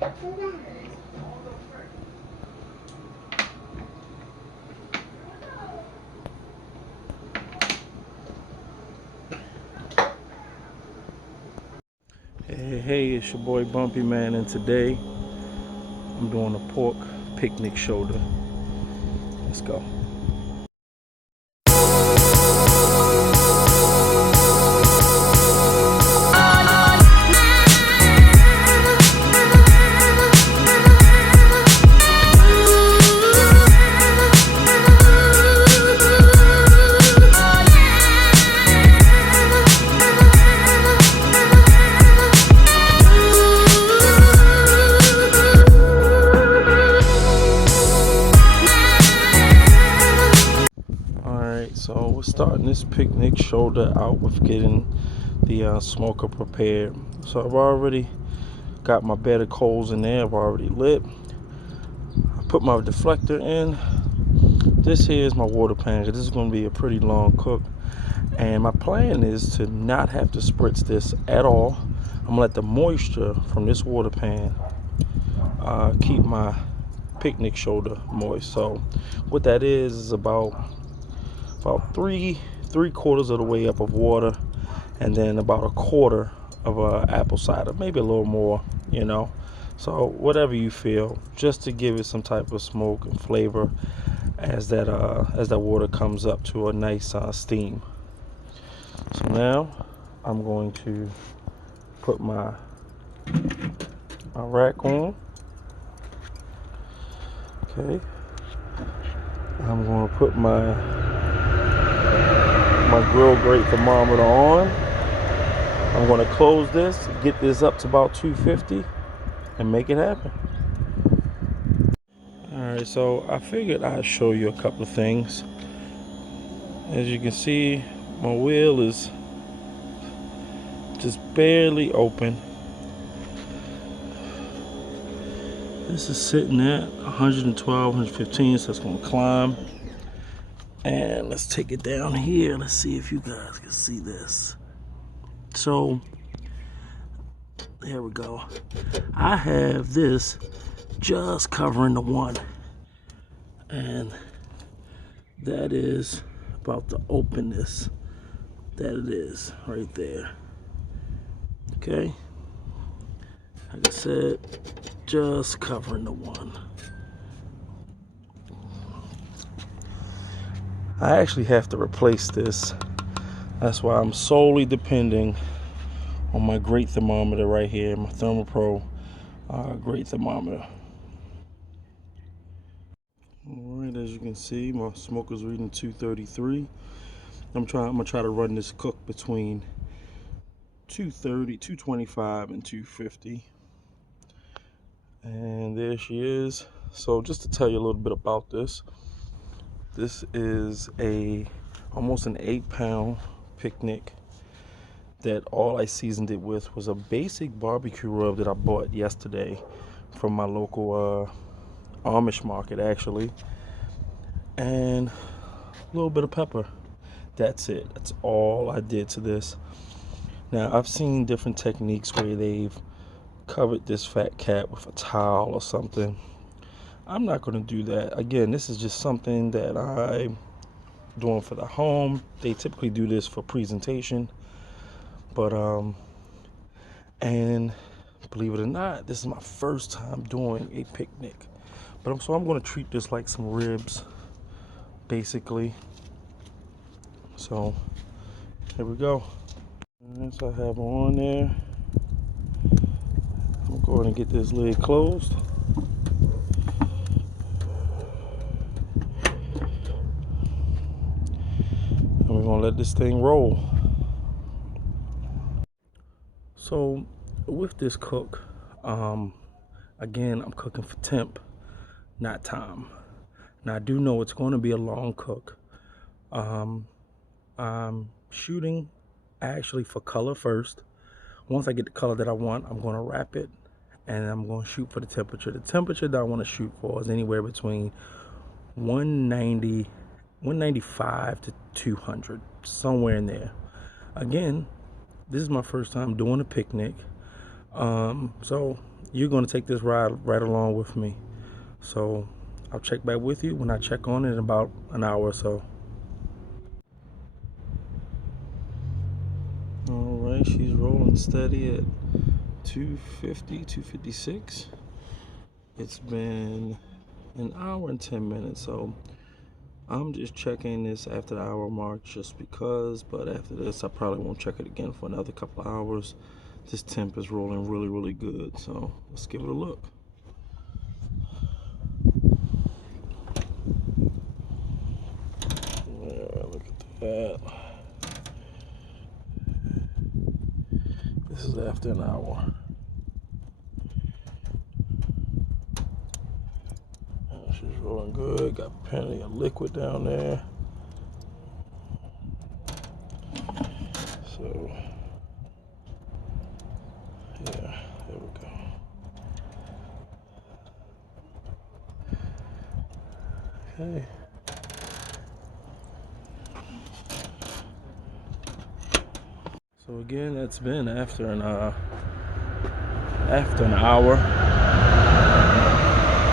Hey, it's your boy Bumpy Man, and today I'm doing a pork picnic shoulder. Let's go. So we're starting this picnic shoulder out with getting the smoker prepared. So I've already got my bed of coals in there. I've already lit. I put my deflector in. This here is my water pan. This is going to be a pretty long cook. And my plan is to not have to spritz this at all. I'm going to let the moisture from this water pan keep my picnic shoulder moist. So what that is about three-quarters of the way up of water, and then about a quarter of apple cider, maybe a little more, you know. So whatever you feel, just to give it some type of smoke and flavor as that water comes up to a nice steam. So now I'm going to put my rack on. Okay, I'm going to put my grill grate thermometer on. I'm going to close this, get this up to about 250, and make it happen. Alright, so I figured I'd show you a couple of things. As you can see, my wheel is just barely open. This is sitting at 112, 115, so it's going to climb. And let's take it down here. Let's see if you guys can see this. So there we go. I have this just covering the one, and that is about the openness that it is right there. Okay, like I said, just covering the one. I actually have to replace this. That's why I'm solely depending on my grate thermometer right here, my ThermoPro grate thermometer. Alright, as you can see, my smoker's reading 233. I'm gonna try to run this cook between 230, 225, and 250. And there she is. So just to tell you a little bit about this. This is almost an 8-pound picnic that all I seasoned it with was a basic barbecue rub that I bought yesterday from my local Amish market, actually, and a little bit of pepper. That's it. That's all I did to this. Now, I've seen different techniques where they've covered this fat cat with a towel or something. I'm not going to do that. Again, this is just something that I'm doing for the home. They typically do this for presentation. But, and believe it or not, this is my first time doing a picnic. But so I'm going to treat this like some ribs, basically. So, here we go. Alright, so I have them on there. I'm going to get this lid closed. We're gonna let this thing roll. So with this cook, again, I'm cooking for temp, not time. Now I do know it's going to be a long cook. I'm shooting actually for color first. Once I get the color that I want, I'm going to wrap it, and I'm going to shoot for the temperature. The temperature that I want to shoot for is anywhere between 195 to 200, somewhere in there. Again, this is my first time doing a picnic, so you're going to take this ride right along with me. So I'll check back with you when I check on it in about an hour or so. All right, she's rolling steady at 250, 256. It's been an hour and 10 minutes, so I'm just checking this after the hour mark just because, but after this I probably won't check it again for another couple of hours. This temp is rolling really, really good, so let's give it a look. Yeah, look at that. This is after an hour. She's rolling good, got plenty of liquid down there. So, yeah, there we go. Okay. So again, that's been after an hour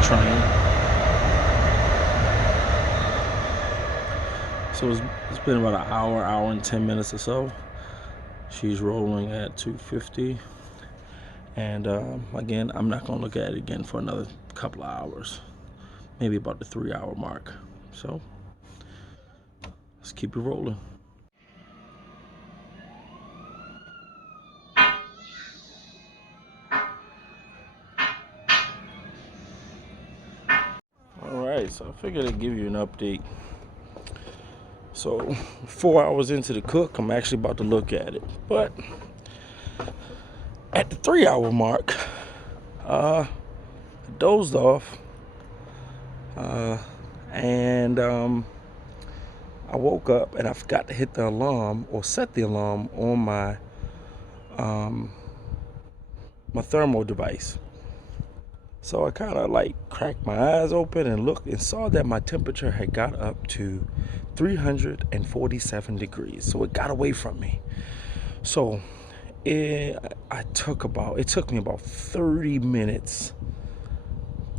train. So it's been about an hour and 10 minutes or so. She's rolling at 250. And again, I'm not going to look at it again for another couple of hours. Maybe about the 3-hour mark. So let's keep it rolling. Alright, so I figured I'd give you an update. So 4 hours into the cook, I'm actually about to look at it. But at the 3-hour mark, I dozed off. And I woke up and I forgot to hit the alarm or set the alarm on my my thermal device. So I kind of like cracked my eyes open and looked and saw that my temperature had got up to 347 degrees. So it got away from me. So it took me about 30 minutes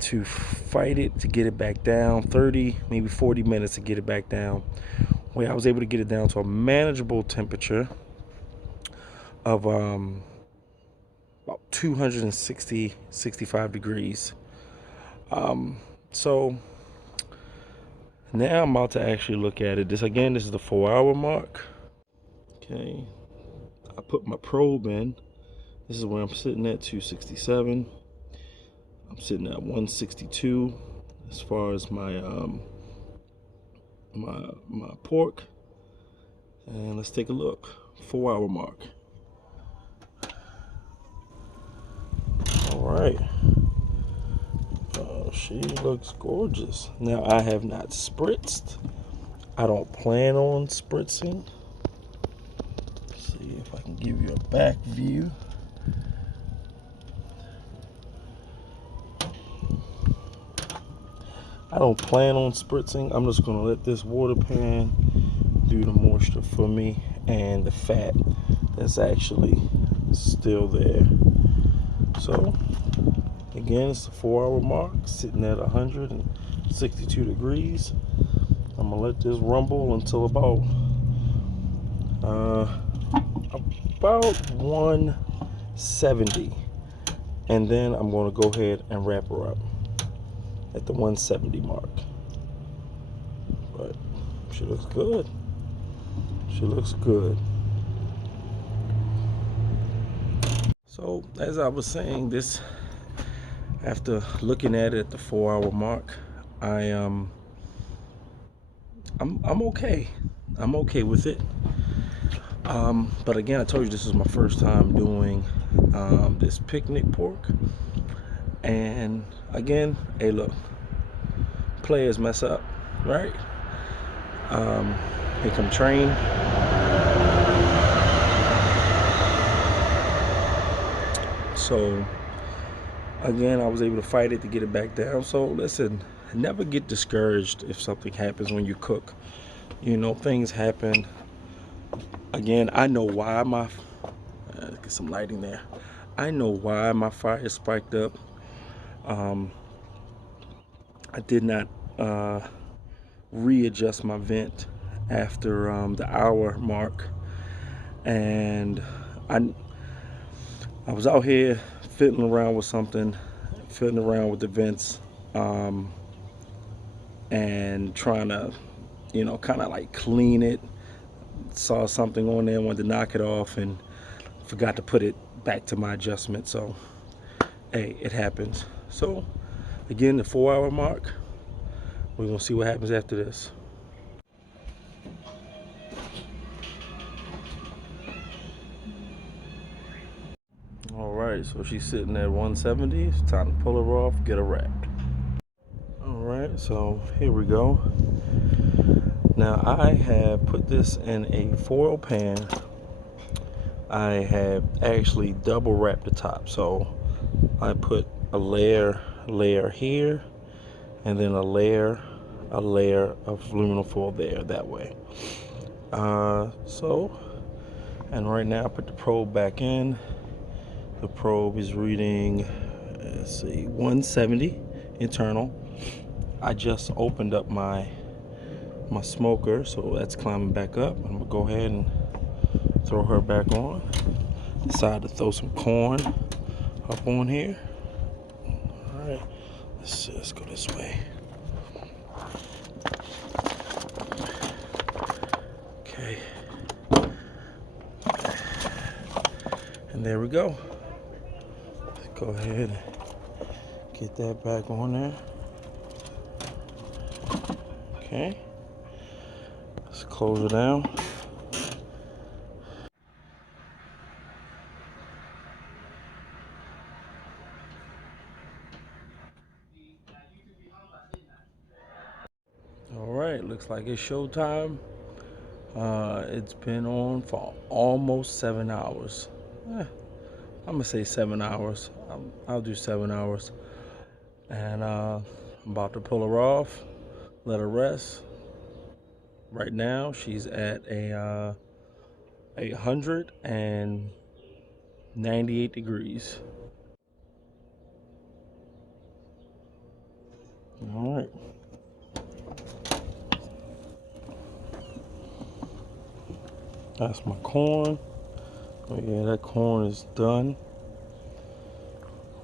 to fight it, to get it back down. 30, maybe 40 minutes to get it back down, where I was able to get it down to a manageable temperature of about 65 degrees. So now I'm about to actually look at it. This is the 4-hour mark. Okay, I put my probe in. This is where I'm sitting at 267. I'm sitting at 162 as far as my my pork. And let's take a look. 4-hour mark. All right. She looks gorgeous. Now I have not spritzed. I don't plan on spritzing. Let's see if I can give you a back view. I don't plan on spritzing. I'm just gonna let this water pan do the moisture for me and the fat that's actually still there. So again, it's the 4-hour mark, sitting at 162 degrees. I'm gonna let this rumble until about 170, and then I'm gonna go ahead and wrap her up at the 170 mark. But she looks good. She looks good. So as I was saying, this, after looking at it at the 4-hour mark, I'm okay. I'm okay with it. But again, I told you this is my first time doing this picnic pork. And again, hey, look, players mess up, right? Here come train. So again, I was able to fight it to get it back down. So listen, never get discouraged if something happens when you cook. You know, things happen. Again, I know why get some lighting there. I know why my fire spiked up. I did not readjust my vent after the hour mark, and I was out here fiddling around with something, fiddling around with the vents, and trying to, kind of like clean it. Saw something on there, wanted to knock it off, and forgot to put it back to my adjustment. So, hey, it happens. So, again, the 4-hour mark. We're gonna see what happens after this. All right, so she's sitting at 170. It's time to pull her off, get her wrapped. All right, so here we go. Now I have put this in a foil pan. I have actually double wrapped the top. So I put a layer here, and then a layer of aluminum foil there, that way. And right now I put the probe back in. The probe is reading, let's see, 170 internal. I just opened up my smoker, so that's climbing back up. I'm gonna go ahead and throw her back on. Decided to throw some corn up on here. All right, let's go this way. Okay, and there we go. Let's go ahead and get that back on there. Okay, let's close it down. All right, looks like it's showtime. It's been on for almost 7 hours. I'm gonna say 7 hours. I'll do 7 hours. And I'm about to pull her off, let her rest. Right now, she's at a 198 degrees. All right. That's my corn. Oh yeah, that corn is done.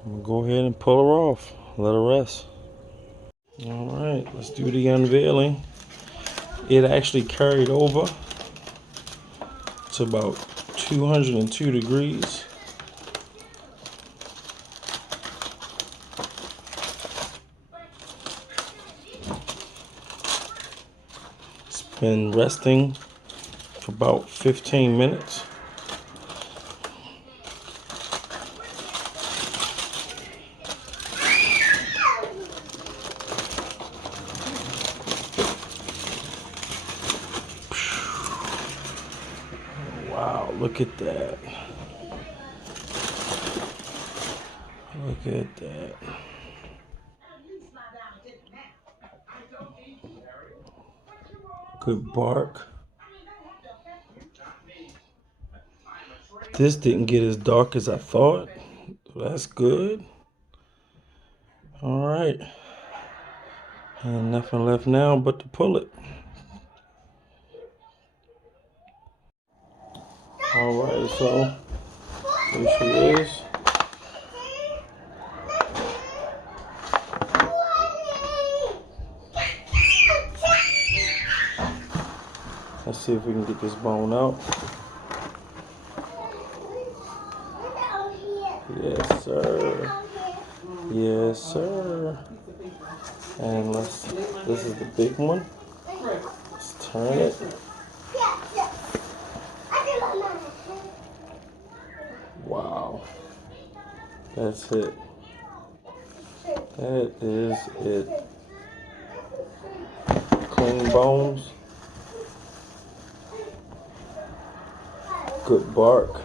I'm gonna go ahead and pull her off, let her rest. All right, let's do the unveiling. It actually carried over to about 202 degrees. It's been resting for about 15 minutes. Wow, look at that. Look at that. Good bark. This didn't get as dark as I thought. That's good. All right. And nothing left now but to pull it. All right, so here she is. Let's see if we can get this bone out. Yes, sir. Yes, sir. And this is the big one. Let's turn it. Wow. That's it. That is it. Clean bones. Good bark.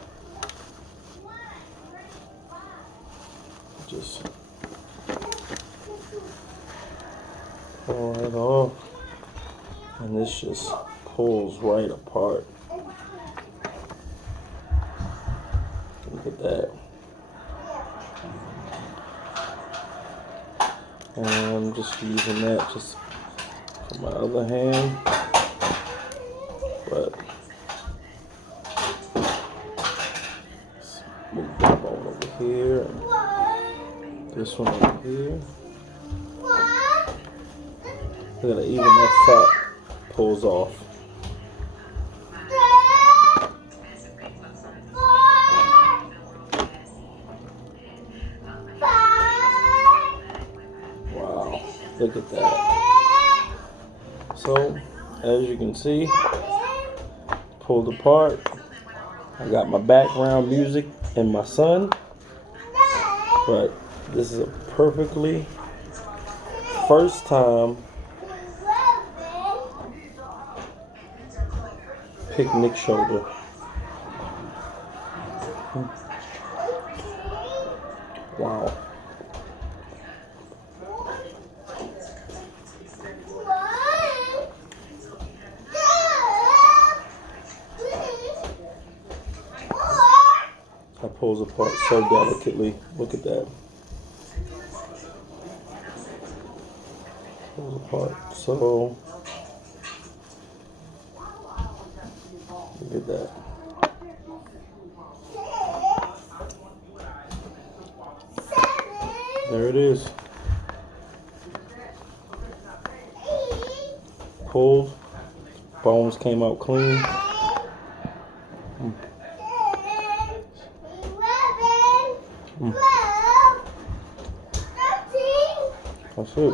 Just pull it off, and this just pulls right apart. Look at that. And I'm just using that just for my other hand. But let's move that bone over here. And this one over here. Look at even that fat pulls off. Wow, look at that. So, as you can see, pulled apart. I got my background music and my son, but this is a perfectly first time picnic shoulder. Wow. I pulls apart so delicately. Look at that. Pulls apart so. Look at that. There it is. Pulled. Bones came out clean. That's it.